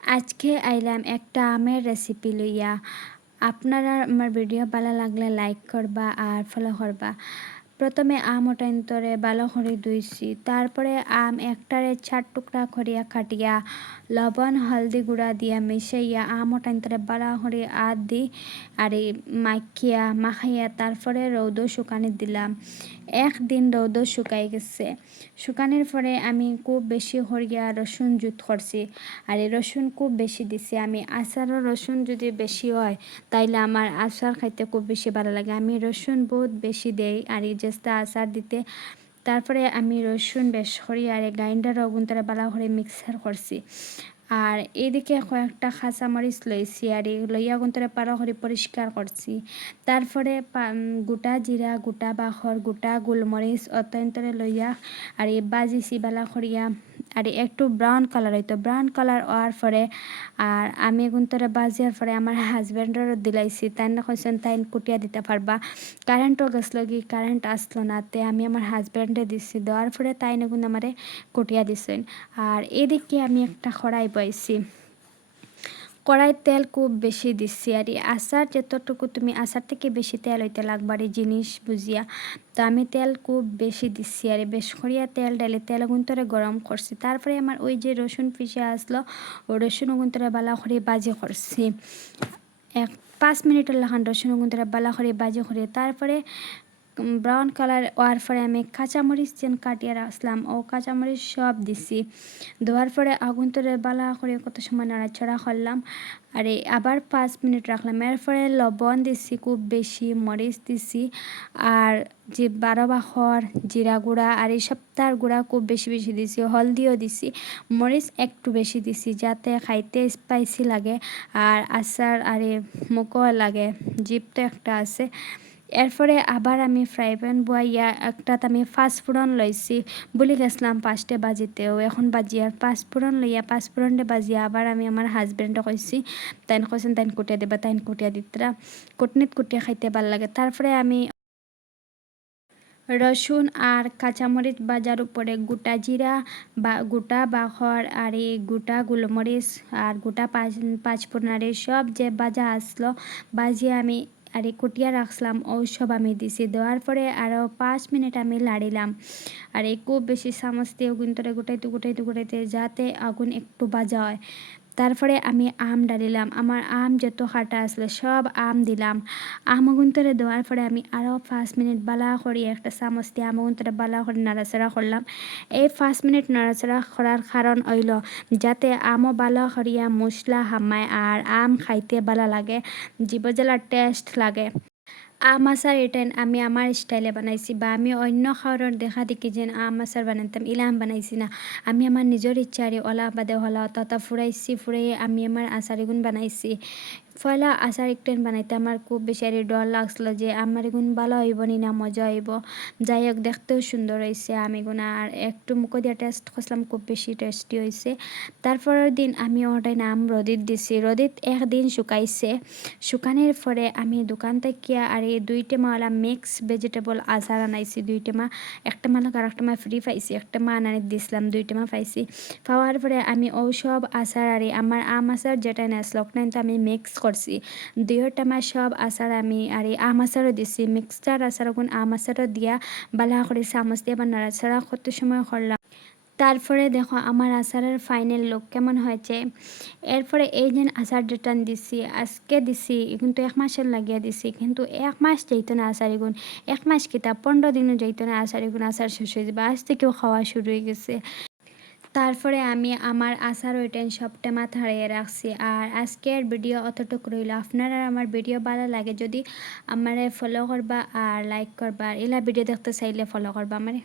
আজকে আইলাম একটা আমের রেসিপি লইয়া। আপনারা আমার ভিডিও ভালো লাগলে লাইক করবা আর ফলো করবা। প্রথমে আম ওটাইন্তরে ভালো করে ধুইছি, তারপরে আম একটারে 4 টুকরা করিয়া কাটিয়া লবণ হলদি গুঁড়া দিয়া মিশাইয়া আম ওটাইন্তরে ভালো করে আদ দি আর মাখাইয়া তারপরে রৌদ শুকানি দিলাম। একদিন রৌদ শুকাই গেছে। শুকানোর পরে আমি খুব বেশি করিয়া রসুন জুত করছি, আর এই রসুন খুব বেশি দিছি। আমি আচারও রসুন যদি বেশি হয় তাইলে আমার আচার খাইতে খুব বেশি ভালো লাগে। আমি রসুন বহুত বেশি দেই আর এই জেস্তা আচার দিতে। তারপরে আমি রসুন বেশ করি আর গ্রাইন্ডার অগুন্তরে ভালো করে মিক্সার করছি। আর এদিকে কয়েকটা কাঁচামরিচ লইছি আর লইয়া অগুন্তরে ভালো করে পরিষ্কার করছি। তারপরে গোটা জিরা, গোটা বাখর, গোটা গোলমরিচ অত্যন্তরে লইয়া আর বাজিছি ভালো করিয়া। আর একটু ব্রাউন কালার হইতো, ব্রাউন কালার হওয়ার পরে আর আমি এগুন্তরে বাজিয়ার পরে আমার হাজব্যান্ডেরও দিলাইছি। তাই না কইছেন তাই কুটিয়া দিতে পারবা। কারেন্টও গেছিলো, কি কারেন্ট আসলো না, তে আমি আমার হাজব্যান্ডে দিছি। দেওয়ার পরে তাই না কিন্তু আমারে কুটিয়া দিছেন। আর এদিকে আমি একটা কড়াই পাইছি, কড়াই তেল খুব বেশি দিচ্ছি। আর আচার যতটুকু তুমি আচার থেকে বেশি তেল হইতে লাগবার এই জিনিস বুঝিয়া, তো আমি তেল খুব বেশি দিচ্ছি আর বেশ করিয়া তেল ডালে তেল গুন্তরে গরম করছি। তারপরে আমার ওই যে রসুন পিষে আসলো ওই রসুন গুন্তরে বালা করে বাজি করছি। 5 মিনিটের লাখান রসুন গুন্তরে বালা করে বাজি করে তারপরে ব্রাউন কালার হওয়ার পরে আমি কাঁচামরিচ যেন কাটিয়ে রাখলাম ও কাঁচামরিচ সব দিছি। দেওয়ার পরে আগুন তরে বালা করে কত সময় নাড়াচড়া করলাম আর আবার 5 মিনিট রাখলাম। এরপরে লবণ দিছি খুব বেশি, মরিচ দিছি আর যে 12 বাখর জিরা গুঁড়া আর এই সপ্তাহের গুঁড়া খুব বেশি বেশি দিছি, হলদিও দিছি, মরিচ একটু বেশি দিছি যাতে খাইতে স্পাইসি লাগে আর আচার আর মুখও লাগে, জিপ তো একটা আছে। এরপরে আবার আমি ফ্রাই প্যান বয়াইয়া একটাত আমি পাঁচফোড়ন লইছি, বলি গেছিলাম 5টে বাজিতেও, এখন বাজি আর পাঁচফোড়ন লইয়া পাঁচফোড়নটে বাজিয়া আবার আমি আমার হাজব্যান্ডে কইছি, তাইন কইছেন তাইন কুটিয়া দিবা, তাইন কুটিয়া দিতরা, কুটনিত কুটিয়া খাইতে ভাল লাগে। তারপরে আমি রসুন আর কাঁচামরিচ বাজার উপরে গোটা জিরা বা গোটা বাখর আর এই গোটা গোলমরিচ আর গোটা পাঁচফোড়ন আর সব যে বাজা আসলো বাজিয়ে আমি আর কুটিয়া রাখলাম ও সব আমি দিছি। দেওয়ার পরে আরও 5 মিনিট আমি লাড়িলাম আর খুব বেশি চামচ দিয়ে গুন্তরে গুটাইতে যাতে আগুন একটু বাজা হয়। তারপরে আমি আম ডালিলাম, আমার আম যত খাটা আসলো সব আম দিলাম। আম গুন্তরে দেওয়ার পরে আমি আরও 5 মিনিট বালা করি একটা চামচ দিয়ে আম গুন্তরে বালা করে নাড়াচাড়া করলাম। এই 5 মিনিট নাড়াচাড়া করার কারণ হইল যাতে আমও বালা করিয়া মশলা হামায় আর আম খাইতে বালা লাগে, জিভে টেস্ট লাগে। আম আচার এটাই আমি আমার স্টাইলে বানাইছি, বা আমি অন্য খাওয়ার দেখা দেখি যে আম আচার বানাইতাম, ইলাম বানাইছি না। আমি আমার নিজের ইচ্ছারে ওলা বাদে হলা তথা ফুরাইয়ে আমি আমার আচার এগুন বানাইছি। পয়লা আচার একটাই বানাইতে আমার খুব বেশি আর ডর লাগছিল যে আমার এগুন ভালো হইব নি না মজা হইব। যাই হোক দেখতেও সুন্দর হয়েছে আমি এগুন আর একটু মুখ দিয়ে টেস্ট করলাম, খুব বেশি টেস্টি হয়েছে। তারপরের দিন আমি ওটাই নাম রোদিত দিছি, রোদিত একদিন শুকাইছে। শুকানোর পরে আমি দোকান থেকে আর এই 2 টেমাওয়ালা মিক্স ভেজিটেবল আচার আনাইছি। 2 টেমা, একটা মালক আর একটা মা ফ্রি পাইছি, একটা মা আনানি দিছিলাম, 2 টেমা পাইছি। পাওয়ার পরে আমি সব আচার আর আমার আম আচার যেটা নেসলক নাই তো আমি মিক্স করছি। 2 টেমা সব আচার আমি আর আম আচারও দিছি, মিক্সচার আচার গুণ আম আচারও দিয়া বালা করে চামচ দিয়ে আবার নাড়াচাড়া কত সময় করলাম। তারপরে দেখো আমার আচারের ফাইনাল লুক কেমন হয়েছে। এরপরে এই যে আচার যেটা দিছি আজকে দিছি কিন্তু 1 মাসের লাগিয়ে দিছি, কিন্তু 1 মাস যাইতো না আচার এগুন, 1 মাস কিতা 15 দিনও যাইতো না আচার এগুন, আচার শেষ হয়ে যাবে। আজ থেকেও খাওয়া শুরু হয়ে গেছে। তারপরে আমি আমার আচার ওইটাই সবটা মাথা হারিয়ে রাখছি। আর আজকের ভিডিও অতটুকু রইল। আপনারা আমার ভিডিও ভালো লাগে যদি আমারে ফলো করবা আর লাইক করবা, আর এলা ভিডিও দেখতে চাইলে ফলো করবা আমারে।